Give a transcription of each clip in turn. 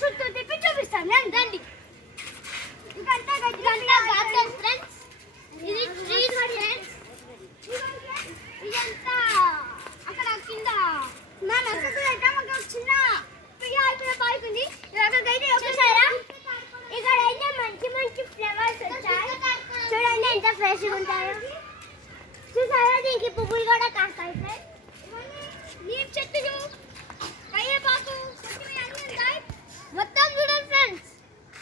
చుట్టూ తిప్పి చూపిస్తాం రండి. ఇది ట్రీస్ ఫ్రెండ్స్. ఇదంతా అక్కడ కింద చిన్న పార్క్ ఉంది. అక్కడికైతే ఒకసారా ఇక్కడ అయితే మంచి మంచి ఫ్లవర్స్ వచ్చాయి. చూడండి ఎంత ఫ్రెష్గా ఉంటాయో. చూసారా దీనికి పువ్వులు కూడా కాస్తాయి ఫ్రెండ్స్. నీరు చెట్లు కరివేపాకు మొత్తం చూడండి ఫ్రెండ్స్.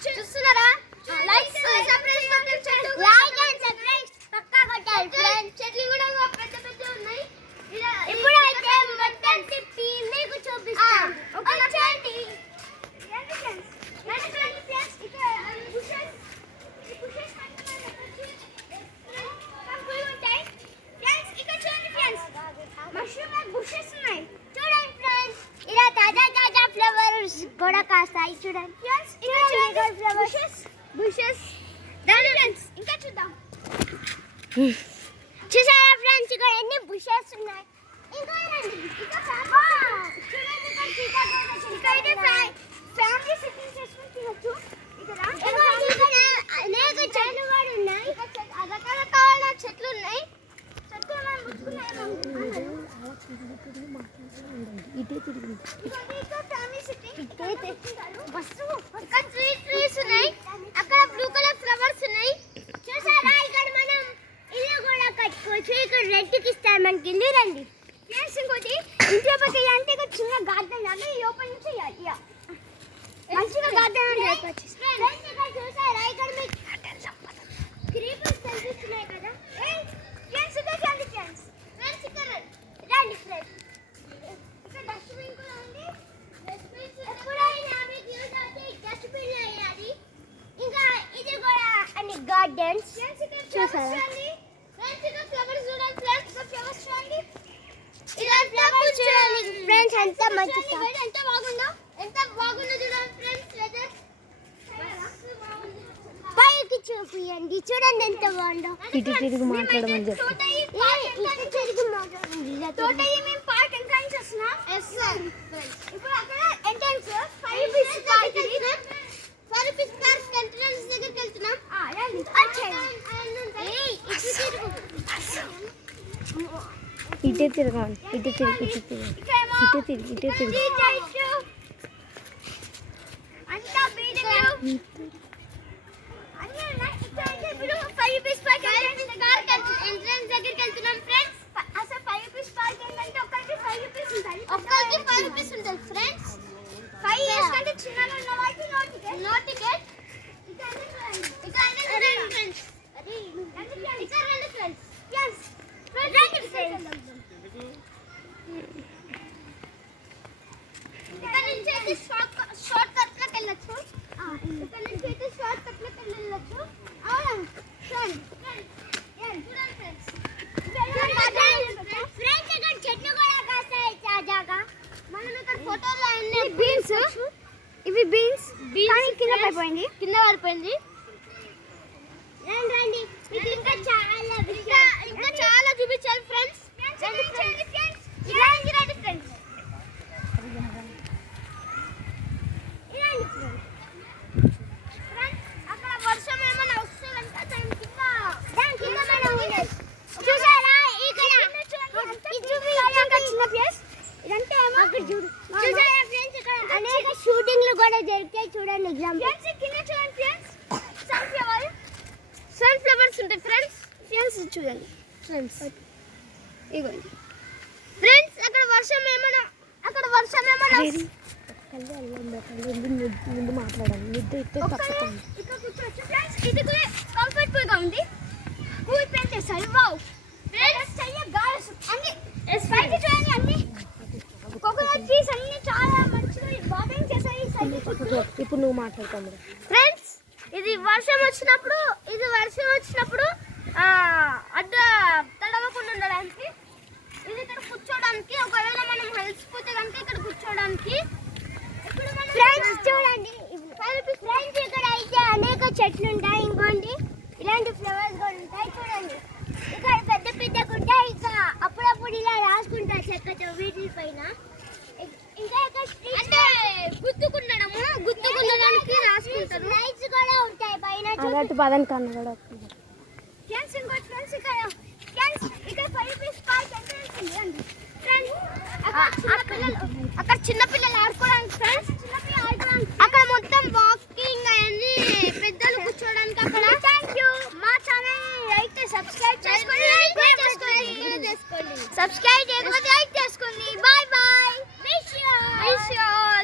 చూస్తున్నారా? లైక్ సబ్స్క్రైబ్ పక్కా కొట్టాలి ఫ్రెండ్స్. చెట్లు కూడా పెద్ద పెద్ద ఉన్నాయి. ఇప్పుడు అయితే మొత్తం తిప్పి మీకు చూపిస్తాను. వచ్చేయండి. చూడండి ఫ్రెండ్స్, ఇలా తాజా తాజా ఫ్లవర్స్ కూడా కాస్తాయి. చూడండి ఫ్రెండ్స్, బుషెస్ ఇంకా చూద్దాం. చూసారా ఫ్రెండ్స్, ఇక్కడ ఎన్ని బుషెస్ ఉన్నాయి. ఇంకా రండి. ఇక్కడైతే ఫ్యామిలీ సిట్టింగ్ చేసుకుని తినొచ్చు. అనేక చెట్లు కూడా ఉన్నాయి. రకరకాల చెట్లు ఉన్నాయి. అక్కడ బ్లూ కలర్ ఫ్లవర్స్ ఉన్నాయి. చూసారా? ఇక్కడ మనం ఇల్లు కూడా కట్టుకోవచ్చు. ఇక్కడ రెంట్కి ఇస్తారు మనకి ఇల్లు. రండి ఫ్రెండ్స్. ఇంకోటి ఇంట్లో పక్కన అంటే ఇక్కడ చిన్న గార్డెన్ లాగా ఈ ఓపెన్ నుంచి మంచిగా గార్డెన్ చూసారా? ఇక్కడ మీకు క్రీపర్స్ కనిపిస్తున్నాయి కదా ఫ్రెండ్స్. రండి ఫ్రెండ్స్. రండి ఫ్రెండ్స్. ఇక్కడ డస్ట్బిన్ కూడా ఉంది. ఎప్పుడైనా మీకు యూజ్ అవుతే డస్ట్బిన్ వేయాలి. ఇంకా ఇది కూడా అన్ని గార్డెన్స్ చూసారా? ఫ్లవర్స్ చూడండి ఫ్రెండ్స్. ఫ్లవర్స్ చూడండి. ఇలా ఫ్లవర్స్ చూడండి ఫ్రెండ్స్. ఎంత మంచి ఎంత బాగుందో చూడండి ఫ్రెండ్స్. వెదర్ పైకి చూపియండి. చూడండి ఎంత బాగుందో. ఇటు తిరిగి మాట్లాడమని చెప్పు. తోటయ్య మేము పార్క్ ఎంట్రన్స్ వస్తున్నాం. ఇప్పుడు అక్కడ ఎంట్రన్స్ 5 రూపీస్ పార్క్ ఇది. 5 రూపీస్ పార్క్ ఎంట్రన్స్ దగ్గరికి వెళ్తున్నాం. ఇటే తిరగాలి. ఇటు తిరిగి అంతా బీడింగ్ ఇప్పుడు 5 రూపీస్ పార్క్ ఎంట్రన్స్ దగ్గరికి వెళ్తున్నాం ఫ్రెండ్స్. అసలు 5 రూపీస్ పార్క్ ఏంటంటే ఒక్కరికి 5 రూపీస్ ఉంటుంది. ఫ్రెండ్స్. 5 ఇయర్స్ కంటే చిన్నగా ఉన్న వాళ్ళకి నో టికెట్. ఇక్కడ రండి ఫ్రెండ్స్. ఇక్కడ నుంచి అయితే షార్ట్ కట్ లోకి వెళ్ళొచ్చు. అవునా ఫ్రెండ్స్? ఫ్రెండ్స్ ఇక్కడ చెట్లు కూడా కాస్తాయి తాజాగా. మనం ఇక్కడ ఫోటోలో అన్ని బీన్స్. ఇవి బీన్స్ కింద పడిపోయింది. రండి. ఇంకా చాలా చూపించాలి ఫ్రెండ్స్. రండి ఫ్రెండ్స్. అక్కడ వర్షం ఏమైనా వస్తే దాని కింద మనం చూసారా? చిన్న ప్లేస్ ఇదంతా ఏమో చూసారా ఫ్రెండ్స్? ఇక్కడ అనేక షూటింగ్లు కూడా జరిగాయి. చూడండి ఎగ్జాంపుల్. కింద చూడండి ఫ్రెండ్స్. సన్ఫ్లవర్స్ ఉంటాయి ఫ్రెండ్స్. చూడండి ఫ్రెండ్స్. ఇగోండి ఫ్రెండ్స్. అక్కడ వర్షం ఏమైనా ముందు మాట్లాడాలి. ఇది కూడా కంఫర్టబుల్ గా ఉంది. కూల్ పెయింట్ చేశారు. Wow friends. అన్ని స్పైసీ చూడండి. అన్ని కోకోనట్ ట్రీస్ అన్ని చాలా మంచిగా గార్డెన్ చేశారు. ఇప్పుడు నువ్వు మాట్లాడుతావు ఫ్రెండ్స్. ఇది వర్షం వచ్చినప్పుడు అడ్డ తడవకుండా ఉండడానికి ఇది ఇక్కడ కూర్చోడానికి. ఒకవేళ మనం హెల్సిపోతే కనుక ఇక్కడ కూర్చోడానికి. ఫ్రెండ్స్ చూడండి ఫ్రెండ్స్. ఇక్కడ అయితే అనేక చెట్లు ఉంటాయి. ఇంకోండి ఇలాంటి ఫ్లవర్స్ కూడా ఉంటాయి. చూడండి ఇక్కడ పెద్ద ఉంటాయి. ఇంకా అప్పుడప్పుడు ఇలా రాసుకుంటారు చెక్కతో వీటి పైన. ఇంకా అంటే గుర్తుకుండడానికి రాసుకుంటారు. లైట్స్ కూడా ఉంటాయి పైన. అదట్టు పదని కన్ను కూడా వస్తుంది. ఫ్రెండ్స్ ఇంకోటి ఫ్రెండ్స్ ఇక్కడ 5 రూపీస్ పాయింట్ ఎంత ఉంది ఫ్రెండ్స్. అక్కడ చిన్న పిల్లలు ఆడుకోవడానికి ఫ్రెండ్స్. అక్కడ మొత్తం వాకింగ్ అన్ని పెద్దలు కూర్చోడానికి అక్కడ. థాంక్యూ. మా ఛానల్ అయితే సబ్స్క్రైబ్ చేసుకోండి. సబ్స్క్రైబ్